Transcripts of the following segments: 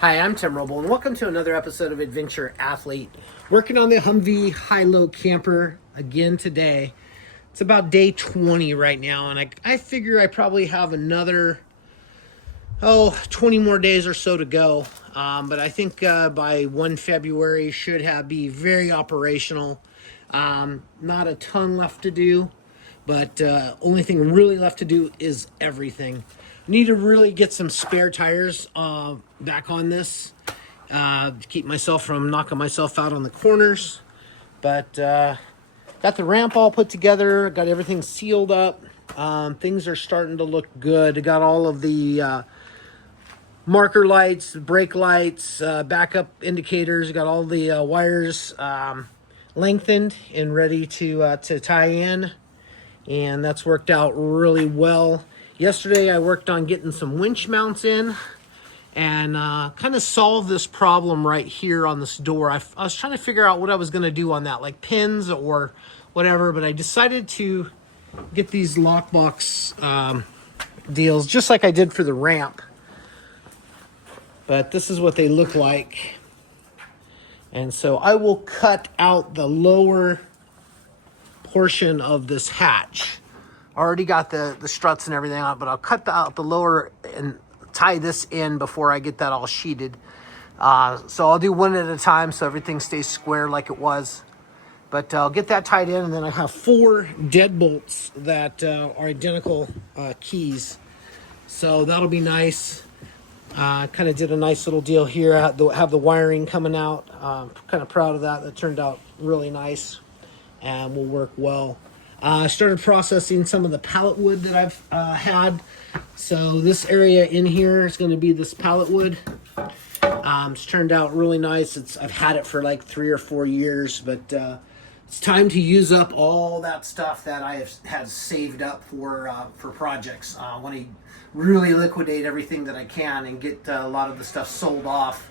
Hi, I'm Tim Roble, and welcome to another episode of Adventure Athlete. Working on the Humvee high-low camper again today. It's about day 20 right now, and I figure I probably have another 20 more days or so to go. But I think by 1 February should be very operational. Not a ton left to do, but only thing really left to do is everything. Need to really get some spare tires back on this to keep myself from knocking myself out on the corners. But got the ramp all put together, got everything sealed up. Things are starting to look good. I got all of the marker lights, brake lights, backup indicators, got all the wires lengthened and ready to tie in. And that's worked out really well. Yesterday I worked on getting some winch mounts in and kind of solve this problem right here on this door. I was trying to figure out what I was going to do on that, like pins or whatever, but I decided to get these lockbox deals just like I did for the ramp. But this is what they look like. And so I will cut out the lower portion of this hatch. I already got the struts and everything out, but I'll cut out the lower and tie this in before I get that all sheeted. So I'll do one at a time so everything stays square like it was. But I'll get that tied in, and then I have 4 deadbolts that are identical keys. So that'll be nice. Kind of did a nice little deal here. I have the wiring coming out. Kind of proud of that. That turned out really nice and will work well. I started processing some of the pallet wood that I've had. So this area in here is going to be this pallet wood. It's turned out really nice. I've had it for like 3 or 4 years, but it's time to use up all that stuff that I have had saved up for projects. I want to really liquidate everything that I can and get a lot of the stuff sold off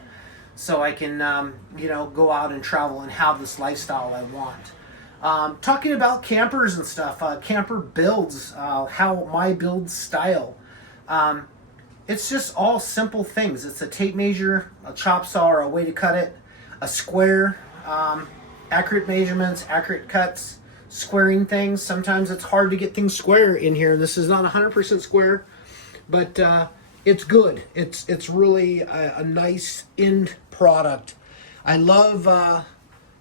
so I can go out and travel and have this lifestyle I want. Talking about campers and stuff, camper builds, how my build style. It's just all simple things. It's a tape measure, a chop saw or a way to cut it, a square, accurate measurements, accurate cuts, squaring things. Sometimes it's hard to get things square in here. This is not 100% square, but it's good. It's really a nice end product. I love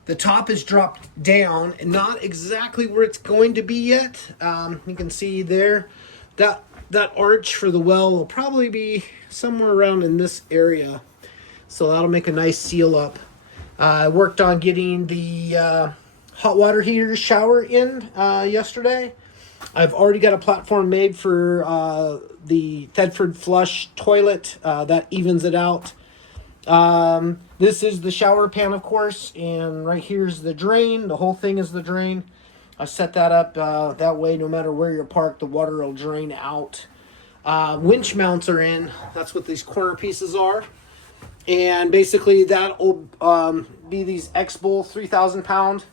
the top is dropped down and not exactly where it's going to be yet. You can see there that arch for the well will probably be somewhere around in this area. So that'll make a nice seal up. I worked on getting the hot water heater shower in yesterday. I've already got a platform made for the Thetford flush toilet that evens it out. This is the shower pan, of course, and right here's the drain. The whole thing is the drain. I set that up that way, no matter where you're parked, the water will drain out. Winch mounts are in. That's what these corner pieces are. And basically that will be these X-Bull 3,000 pound.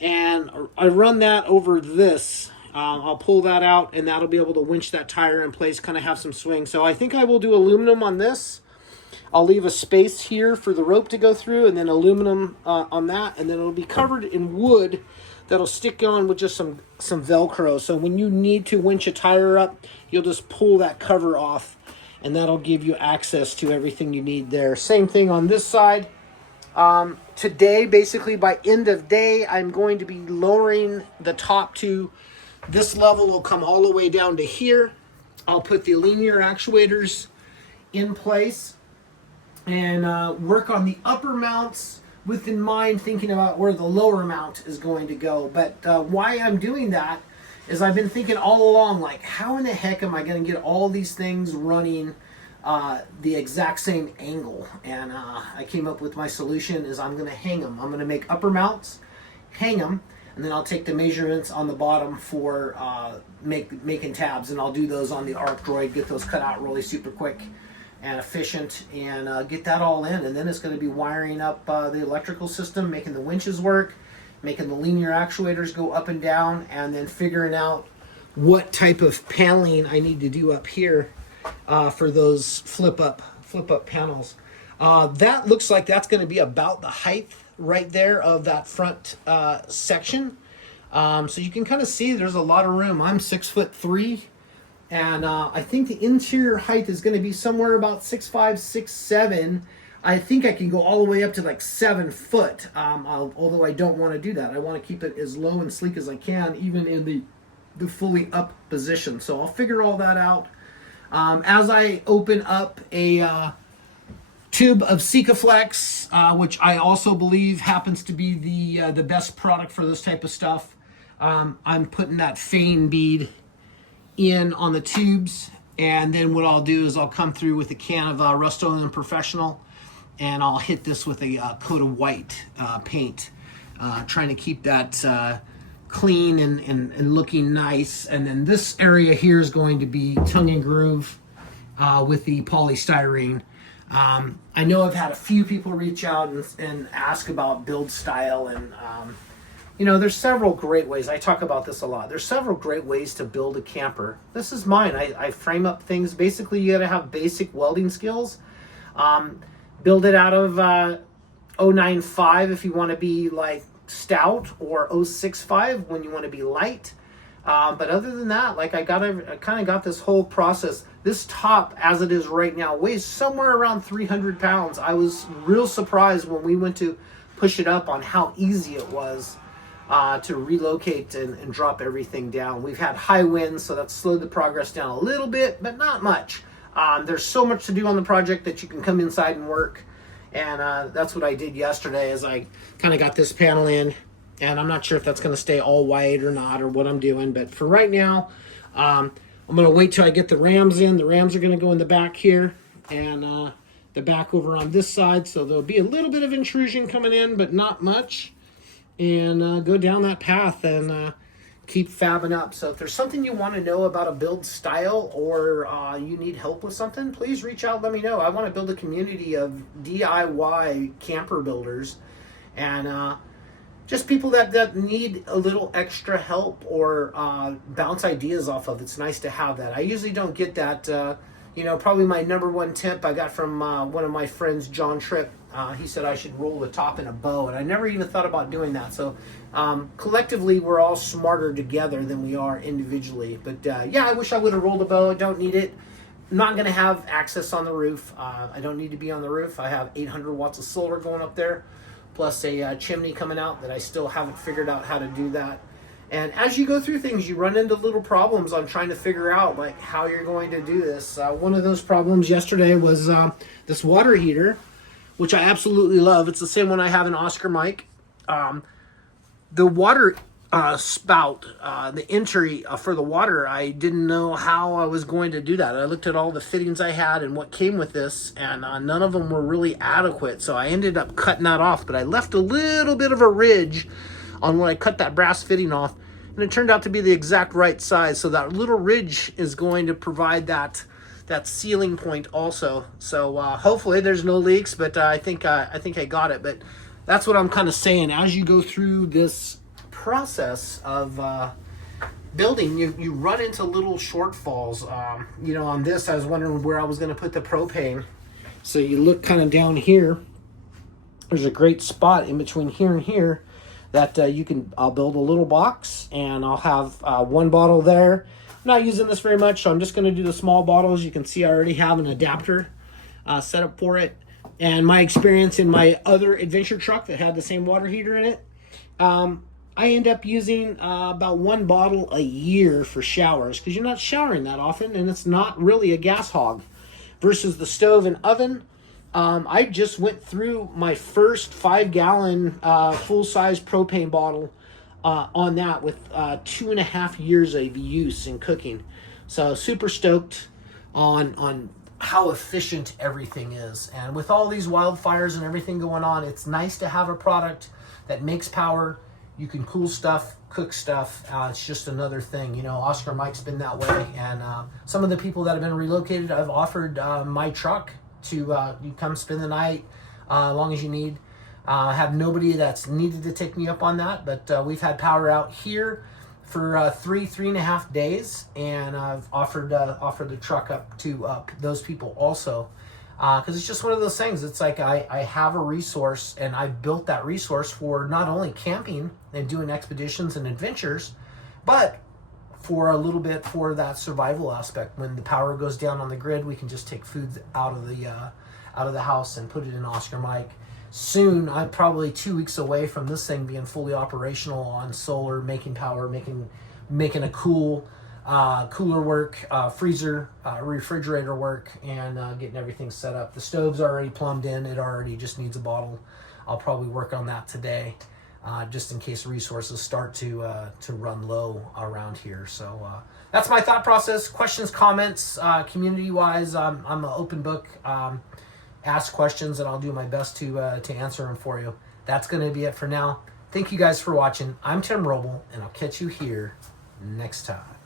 And I run that over this. I'll pull that out, and that'll be able to winch that tire in place, kind of have some swing. So I think I will do aluminum on this. I'll leave a space here for the rope to go through, and then aluminum on that, and then it'll be covered in wood that'll stick on with just some Velcro. So when you need to winch a tire up, you'll just pull that cover off, and that'll give you access to everything you need there. Same thing on this side. Today, basically by end of day, I'm going to be lowering the top to this level. Will come all the way down to here. I'll put the linear actuators in place and work on the upper mounts with in mind thinking about where the lower mount is going to go. But why I'm doing that is I've been thinking all along, like, how in the heck am I going to get all these things running the exact same angle? And I came up with my solution is I'm going to hang them. I'm going to make upper mounts, hang them, and then I'll take the measurements on the bottom for making tabs, and I'll do those on the arc droid, get those cut out really super quick and efficient, and get that all in. And then it's going to be wiring up the electrical system, making the winches work, making the linear actuators go up and down, and then figuring out what type of paneling I need to do up here for those flip up panels. That looks like that's going to be about the height right there of that front section. So you can kind of see there's a lot of room. I'm 6'3", and I think the interior height is going to be somewhere about 6'5", 6'7". I think I can go all the way up to like 7 foot, although I don't want to do that. I want to keep it as low and sleek as I can, even in the fully up position. So I'll figure all that out. As I open up a tube of Sikaflex, which I also believe happens to be the best product for this type of stuff, I'm putting that Fein bead in on the tubes, and then what I'll do is I'll come through with a can of Rust-Oleum Professional, and I'll hit this with a coat of white paint, trying to keep that clean and looking nice. And then this area here is going to be tongue and groove with the polystyrene. I know I've had a few people reach out and ask about build style, and there's several great ways. I talk about this a lot. There's several great ways to build a camper. This is mine. I frame up things. Basically, you got to have basic welding skills. Build it out of 095 if you want to be like stout, or 065 when you want to be light. But other than that, like I kind of got this whole process. This top, as it is right now, weighs somewhere around 300 pounds. I was real surprised when we went to push it up on how easy it was to relocate and drop everything down. We've had high winds, so that slowed the progress down a little bit, but not much. There's so much to do on the project that you can come inside and work. And that's what I did yesterday, is I kind of got this panel in, and I'm not sure if that's going to stay all white or not, or what I'm doing. But for right now, I'm going to wait till I get the rams in. The rams are going to go in the back here, and the back over on this side. So there'll be a little bit of intrusion coming in, but not much. And go down that path and keep fabbing up. So if there's something you want to know about a build style, or you need help with something, please reach out, let me know. I want to build a community of DIY camper builders, and just people that need a little extra help or bounce ideas off of. It's nice to have that. I usually don't get that. Probably my number one tip I got from one of my friends, John Tripp. He said I should roll the top in a bow, and I never even thought about doing that. So collectively, we're all smarter together than we are individually. But I wish I would have rolled a bow. I don't need it. I'm not going to have access on the roof. I don't need to be on the roof. I have 800 watts of solar going up there, plus a chimney coming out that I still haven't figured out how to do that. And as you go through things, you run into little problems on trying to figure out like how you're going to do this. One of those problems yesterday was this water heater, which I absolutely love. It's the same one I have in Oscar Mike. The water spout, the entry for the water, I didn't know how I was going to do that. I looked at all the fittings I had and what came with this, and none of them were really adequate. So I ended up cutting that off, but I left a little bit of a ridge on when I cut that brass fitting off, and it turned out to be the exact right size. So that little ridge is going to provide that sealing point also. So hopefully there's no leaks, but I think I got it. But that's what I'm kind of saying. As you go through this process of building, you run into little shortfalls. On this, I was wondering where I was going to put the propane. So you look kind of down here. There's a great spot in between here and here that I'll build a little box, and I'll have one bottle there. I'm not using this very much, so I'm just going to do the small bottles. You can see I already have an adapter set up for it. And my experience in my other adventure truck that had the same water heater in it, I end up using about one bottle a year for showers, because you're not showering that often, and it's not really a gas hog. Versus the stove and oven, I just went through my first 5-gallon full-size propane bottle on that with 2.5 years of use in cooking. So super stoked on how efficient everything is. And with all these wildfires and everything going on, it's nice to have a product that makes power. You can cool stuff, cook stuff. It's just another thing. Oscar Mike's been that way. And some of the people that have been relocated, I've offered my truck to you come spend the night as long as you need. I have nobody that's needed to take me up on that, but we've had power out here for 3.5 days, and I've offered the truck up to those people also. Because it's just one of those things. It's like I have a resource, and I built that resource for not only camping and doing expeditions and adventures, but for a little bit for that survival aspect. When the power goes down on the grid, we can just take food out of the house and put it in Oscar Mike. Soon, I'm probably 2 weeks away from this thing being fully operational on solar, making power, making a cooler work, freezer, refrigerator work, and getting everything set up. The stove's already plumbed in. It already just needs a bottle. I'll probably work on that today, just in case resources start to run low around here. So that's my thought process. Questions, comments, community-wise, I'm an open book. Ask questions, and I'll do my best to answer them for you. That's going to be it for now. Thank you guys for watching. I'm Tim Roble, and I'll catch you here next time.